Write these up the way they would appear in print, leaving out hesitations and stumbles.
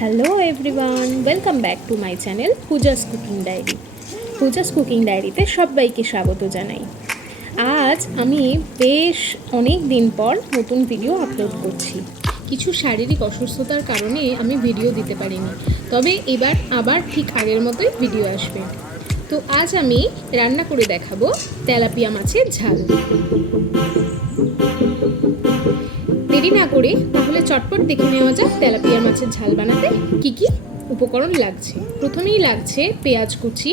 Hello everyone, welcome back to my channel Pooja's cooking diary. Pooja's cooking ডায়েরিতে সবাইকে স্বাগত জানাই। আজ আমি বেশ অনেক দিন পর নতুন ভিডিও আপলোড করছি। কিছু শারীরিক অসুস্থতার কারণে আমি ভিডিও দিতে পারিনি, তবে এবার আবার ঠিক আগের মতোই ভিডিও আসবে। তো আজ আমি রান্না করে দেখাবো তেলাপিয়া মাছের ঝাল। দেরি না করে তাহলে চটপট দেখে নেওয়া যাক তেলাপিয়া মাছের ঝাল বানাতে কি কি উপকরণ লাগছে। প্রথমেই লাগছে পেঁয়াজ কুচি,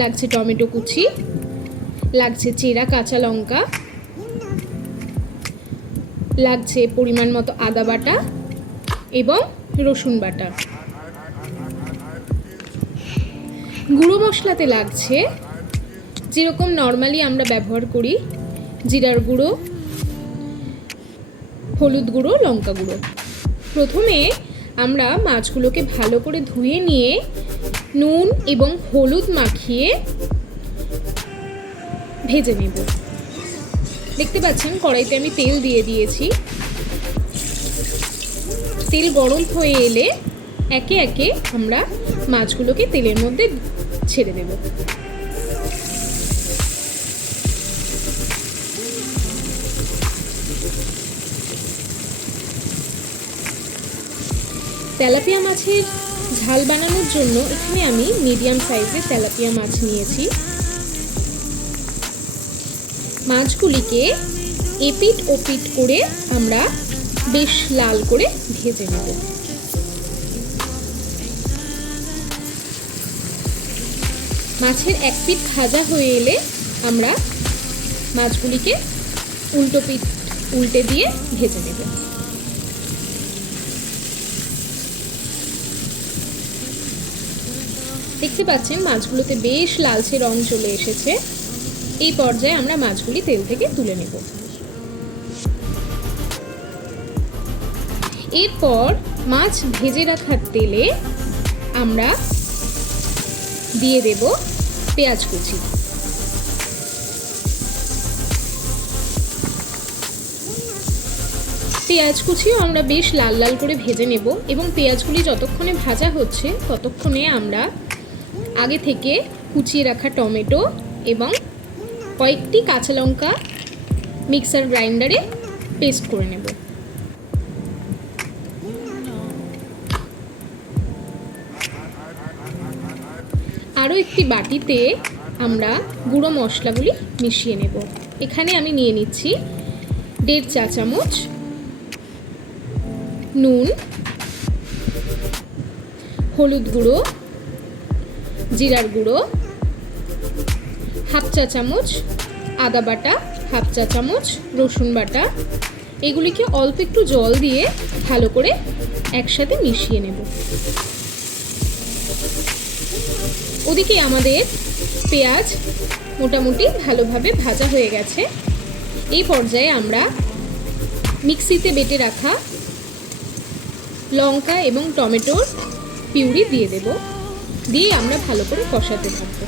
লাগছে টমেটো কুচি, লাগছে চেরা কাঁচা লঙ্কা, লাগছে পরিমাণ মতো আদা বাটা এবং রসুন বাটা। গুঁড়ো মশলাতে লাগছে যেরকম নর্মালি আমরা ব্যবহার করি জিরার গুঁড়ো, হলুদ গুঁড়ো, লঙ্কা গুঁড়ো। প্রথমে আমরা মাছগুলোকে ভালো করে ধুয়ে নিয়ে নুন এবং হলুদ মাখিয়ে ভেজে নেব। দেখতে পাচ্ছেন কড়াইতে আমি তেল দিয়ে দিয়েছি। তেল গরম হয়ে এলে একে একে আমরা মাছগুলোকে তেলের মধ্যে ছেড়ে দেব। তেলাপিয়া মাছের ঝাল বানানোর জন্য এখানে আমি মিডিয়াম সাইজের তেলাপিয়া মাছ নিয়েছি। মাছগুলিকে এপিট ওপিট করে আমরা বেশ লাল করে ভেজে নেব। মাছের এক পিঠ ভাজা হয়ে এলে আমরা মাছগুলিকে উল্টো পিঠ উল্টে দিয়ে ভেজে নেব। দেখতে পাচ্ছেন মাছগুলোতে বেশ লালচে রং চলে এসেছে। এই পর্যায়ে আমরা মাছগুলি তেল থেকে তুলে নেব। এরপর মাছ ভেজে রাখার তেলে আমরা দিয়ে দেব পেঁয়াজ কুচি। পেঁয়াজ কুচিও আমরা বেশ লাল লাল করে ভেজে নেব এবং পেঁয়াজগুলি যতক্ষণে ভাজা হচ্ছে ততক্ষণে আমরা আগে থেকে কুচিয়ে রাখা টমেটো এবং কয়েকটি কাঁচা লঙ্কা মিক্সার গ্রাইন্ডারে পেস্ট করে নেব। আরও একটি বাটিতে আমরা গুঁড়ো মশলাগুলি মিশিয়ে নেব। এখানে আমি নিয়ে নিচ্ছি 1.5 চা চামচ নুন, হলুদ গুঁড়ো, জিরার গুঁড়ো, 1/2 চা চামচ আদা বাটা, 1/2 চা চামচ রসুন বাটা। এগুলিকে অল্প একটু জল দিয়ে ভালো করে একসাথে মিশিয়ে নেব। ওদিকে আমাদের পেঁয়াজ মোটামুটি ভালোভাবে ভাজা হয়ে গেছে। এই পর্যায়ে আমরা মিক্সিতে বেটে রাখা লঙ্কা এবং টমেটোর পিউরি দিয়ে দেব। দিয়ে আমরা ভালো করে কষাতে থাকবো।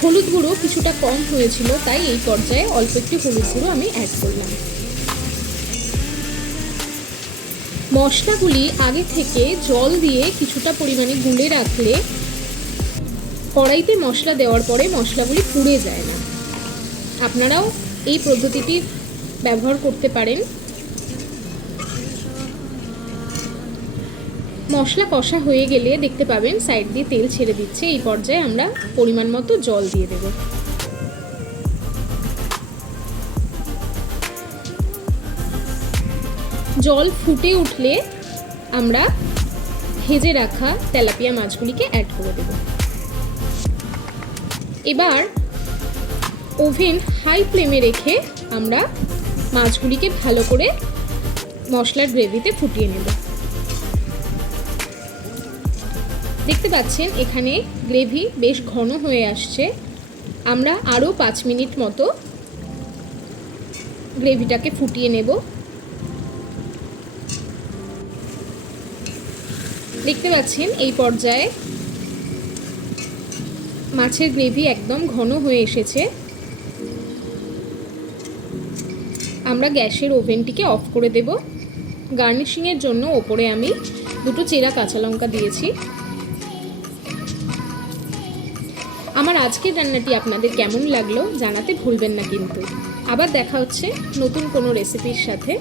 হলুদ গুঁড়ো কিছুটা কম হয়েছিল, তাই এই পর্যায়ে অল্প একটু হলুদ গুঁড়ো আমি অ্যাড করলাম। মশলাগুলি আগে থেকে জল দিয়ে কিছুটা পরিমাণে গুলে রাখলে কড়াইতে মশলা দেওয়ার পরে মশলাগুলি পুড়ে যায় না। আপনারাও এই পদ্ধতিটি ব্যবহার করতে পারেন। মশলা কষা হয়ে গেলে দেখতে পাবেন সাইড দিয়ে তেল ছেড়ে দিচ্ছে। এই পর্যায়ে আমরা পরিমাণ মতো জল দিয়ে দেব। জল ফুটে উঠলে আমরা ভেজে রাখা তেলাপিয়া মাছগুলিকে অ্যাড করে দেব। এবার ওভেন হাই ফ্লেমে রেখে আমরা মাছগুলিকে ভালো করে মশলার গ্রেভিতে ফুটিয়ে নেব। দেখতে পাচ্ছেন এখানে গ্রেভি বেশ ঘন হয়ে আসছে। আমরা আরও 5 মিনিট মতো গ্রেভিটাকে ফুটিয়ে নেব। দেখতে পাচ্ছেন এই পর্যায়ে মাছের গ্রেভি একদম ঘন হয়ে এসেছে। আমরা গ্যাসের ওভেনটিকে অফ করে দেব। গার্নিশিংয়ের জন্য ওপরে আমি দুটো চেরা কাঁচা লঙ্কা দিয়েছি। আমার আজকের রান্নাটি আপনাদের কেমন লাগলো জানাতে ভুলবেন না কিন্তু। আবার দেখা হচ্ছে নতুন কোনো রেসিপির সাথে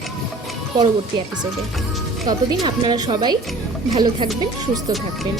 পরবর্তী এপিসোডে। ততদিন আপনারা সবাই ভালো থাকবেন, সুস্থ থাকবেন।